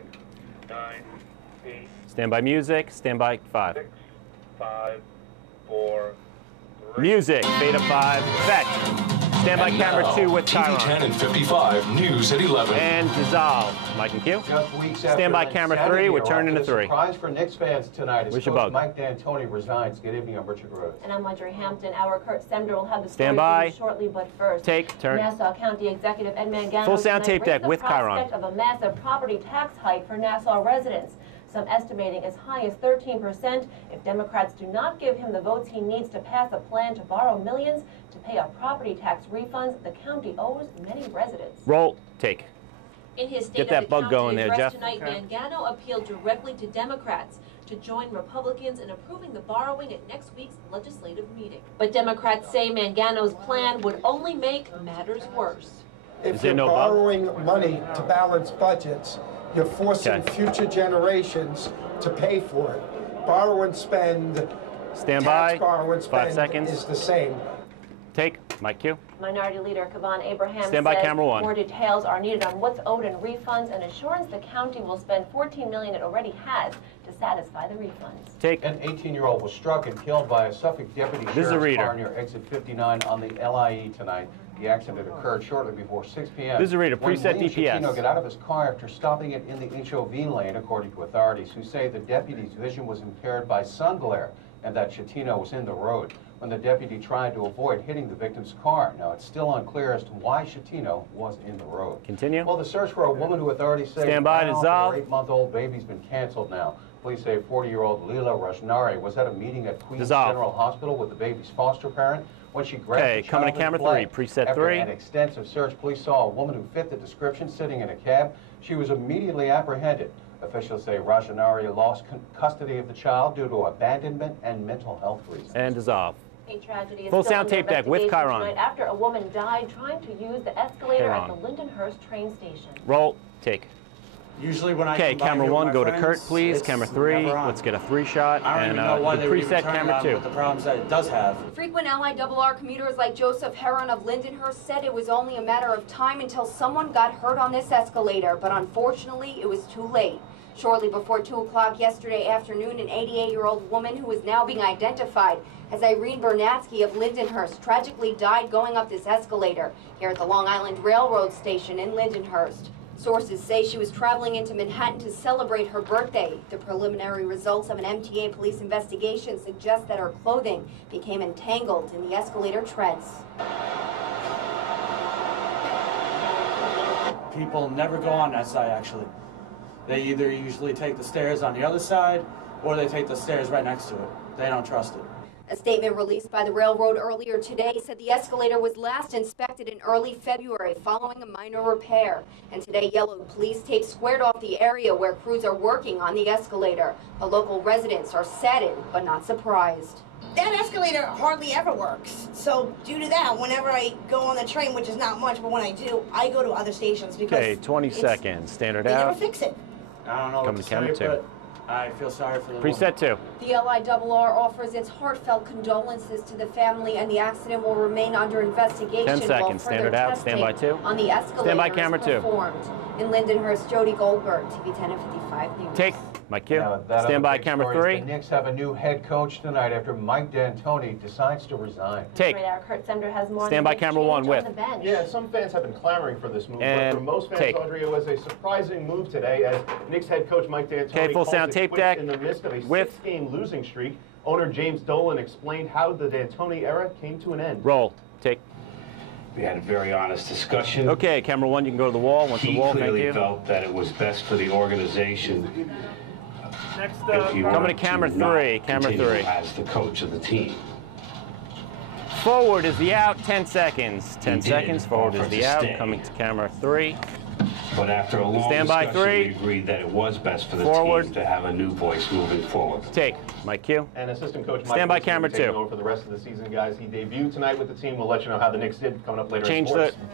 10, 9, 8. Stand by music. Stand by 5. 6, 5, 4, 3. Music. Beta 5. Set. Stand by camera 2 with TV 10 Chiron. and 55, news at 11. And dissolve. Mike and Q. Just weeks after Stand by camera 3. We're turning to 3. Surprise for Knicks fans tonight. Wish As you coach bug. Mike D'Antoni resigns. Good evening, I'm Richard Rhodes. And I'm Audrey Hampton. Our Kurt Semder will have the Stand story by. for you shortly, but first. Take. Turn. Nassau County Executive Ed Mangano Full sound tonight tape deck raised with the Chiron. prospect of a massive property tax hike for Nassau residents. Some estimating as high as 13% if Democrats do not give him the votes he needs to pass a plan to borrow millions to pay off property tax refunds the county owes many residents. Roll. Take. In his State Get that of the bug County going there, address Jeff. tonight, Mangano appealed directly to Democrats to join Republicans in approving the borrowing at next week's legislative meeting. But Democrats say Mangano's plan would only make matters worse. If you're borrowing money to balance budgets, you're forcing future generations to pay for it. Borrow and spend, Stand by. tax borrow and 5 spend seconds. is the same. Take. Mike Q. Minority Leader Kavan Abraham Stand by says camera 1. more details are needed on what's owed in refunds and assurance the county will spend $14 million it already has to satisfy the refunds. Take. An 18-year-old was struck and killed by a Suffolk deputy This is a sheriff's reader. car near exit 59 on the LIE tonight. The accident occurred shortly before 6 p.m. This is a reader. When Preset William DPS. Schettino got out of his car after stopping it in the HOV lane, according to authorities, who say the deputy's vision was impaired by sun glare and that Schettino was in the road when the deputy tried to avoid hitting the victim's car. Now, it's still unclear as to why Schettino was in the road. Continue. Well, the search for a woman who authorities say Stand by, ran off dissolve. her 8-month-old baby's been canceled now. Police say 40-year-old Leela Rajnari was at a meeting at Queens Dissolve. General Hospital with the baby's foster parent when she grabbed Okay, the coming child to camera in play. 3, preset After 3. an extensive search, police saw a woman who fit the description sitting in a cab. She was immediately apprehended. Officials say Rajnari lost custody of the child due to abandonment and mental health reasons. And dissolve. A tragedy is Full still sound under tape deck with investigation Chiron. tonight after a woman died trying to use the escalator at Chiron. the Lindenhurst train station. Roll. Take. Usually when I Okay, come by camera here with 1, my go friends, to Kurt, please. it's Camera 3, never on. let's get a 3-shot. I don't And even know why the they would even preset turn it camera on 2. with the problems that it does have. Frequent LIRR commuters like Joseph Heron of Lindenhurst said it was only a matter of time until someone got hurt on this escalator, but unfortunately it was too late. Shortly before 2 o'clock yesterday afternoon, an 88-year-old woman who is now being identified as Irene Bernatsky of Lindenhurst tragically died going up this escalator here at the Long Island Railroad Station in Lindenhurst. Sources say she was traveling into Manhattan to celebrate her birthday. The preliminary results of an MTA police investigation suggest that her clothing became entangled in the escalator treads. People never go on that side, actually. They either usually take the stairs on the other side, or they take the stairs right next to it. They don't trust it. A statement released by the railroad earlier today said the escalator was last inspected in early February following a minor repair. And today, yellow police tape squared off the area where crews are working on the escalator. The local residents are saddened but not surprised. That escalator hardly ever works. So due to that, whenever I go on the train, which is not much, but when I do, I go to other stations because Okay, 20 seconds. Standard they out. never fix it. I don't know Coming what to to camera say, 2. but I feel sorry for the Preset 2. The LIRR offers its heartfelt condolences to the family, and the accident will remain under investigation 10 while seconds. further Standard out. testing Stand by 2. on the escalator Stand by camera 2. is performed. In Lindenhurst, Jody Goldberg, TV 10 and 55 News. Take. Mike Q. Now, that Stand other by big camera story is 3. The Knicks have a new head coach tonight after Mike D'Antoni decides to resign. Take. Right, our Kurt Semder has more. Stand on by the camera change 1 with. on the bench. Yeah, some fans have been clamoring for this move, And but for most fans, take. Audrey, it was a surprising move today as Knicks head coach Mike D'Antoni Okay, full called sound it tape quits deck in the midst of a with. 6-game losing streak. Owner James Dolan explained how the D'Antoni era came to an end. Roll. Take. We had a very honest discussion. Okay, camera 1, you can go to the wall. Once the He wall, thank clearly you. felt that it was best for the organization. Next, if he coming to wanted camera not 3. Camera continue 3. as the coach of the team. Forward is the out. 10 seconds. 10 He seconds. did Forward offer is to the out. stay. Coming to camera 3. But after a long Stand by discussion, 3. we agreed that it was best for the Forward. team to have a new voice moving forward. Take. Mike Q. And assistant coach Mike Stand by Wilson camera taking 2. over for the rest of the season, guys. He debuted tonight with the team. We'll let you know how the Knicks did coming up later. Change in the. sports.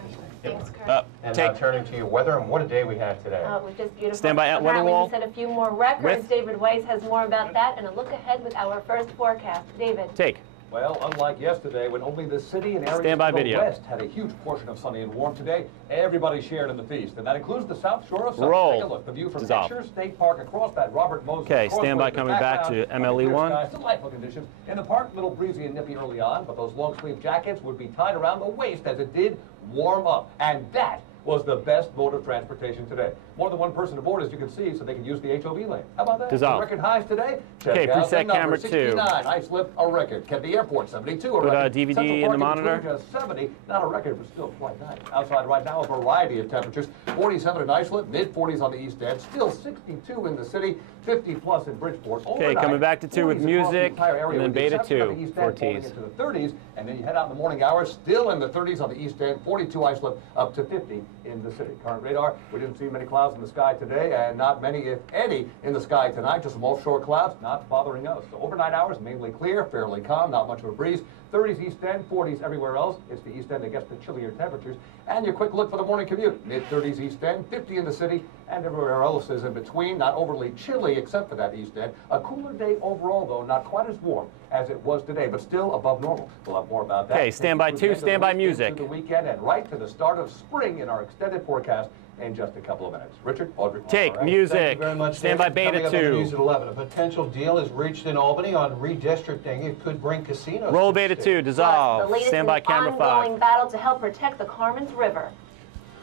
Thanks, Kurt. And Take. now turning to your weather, and what a day we had today. It was just beautiful. Stand by at weather Apparently wall. he set a few more records. With. David Weiss has more about that and a look ahead with our first forecast. David. Take. Well, unlike yesterday, when only the city and areas Standby to the video. west had a huge portion of sunny and warm today, everybody shared in the feast, and that includes the South Shore of Suffolk. Roll. Take a look. The view from Dissolve. Picture State Park across that Robert Moses. Okay, Crossway standby in the coming back to background. MLE Clear 1. skies, delightful conditions. In the park, a little breezy and nippy early on, but those long sleeve jackets would be tied around the waist as it did warm up, and that was the best mode of transportation today. More than one person aboard, as you can see, so they can use the HOV lane. How about that? Dissolve. The record highs today. Check Okay, out the preset number, camera 2. 69. I slipped a record. Kept the airport 72. A Put record. DVD Central in Park the monitor. between just 70. Not a record, but still quite nice. Outside right now, a variety of temperatures. 47 in Islip, mid 40s on the east end. Still 62 in the city. 50 plus in Bridgeport. Okay, Overnight, coming back to 2 with 40s across the music, entire area, and then with the beta exception of 2 the east for end, falling tees. into the 30s, and then you head out in the morning hours, still in the 30s on the east end, 42 Islip, up to 50 in the city. Current radar, we didn't see many clouds in the sky today, and not many, if any, in the sky tonight. Just some offshore clouds not bothering us. So overnight hours, mainly clear, fairly calm, not much of a breeze. 30s east end, 40s everywhere else. It's the east end that gets the chillier temperatures. And your quick look for the morning commute. Mid-30s east end, 50 in the city, and everywhere else is in between. Not overly chilly except for that east end. A cooler day overall, though, not quite as warm as it was today, but still above normal. We'll have more about that. Okay, standby Take you through 2, the end of the standby week, music. into the weekend and right to the start of spring in our extended forecast in just a couple of minutes. Richard, Audrey. Take All right. music. Thank you very much, Standby David. beta Coming up on the 2. news at 11. A potential deal is reached in Albany on redistricting. It could bring casinos. Roll to the beta state. 2. The Dissolve. latest Standby in camera ongoing 5. battle to help protect the Carmen's River.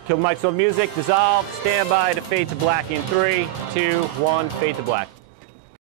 Kill the mics on music. Dissolve. Standby to fade to black in 3, 2, 1. Fade to black.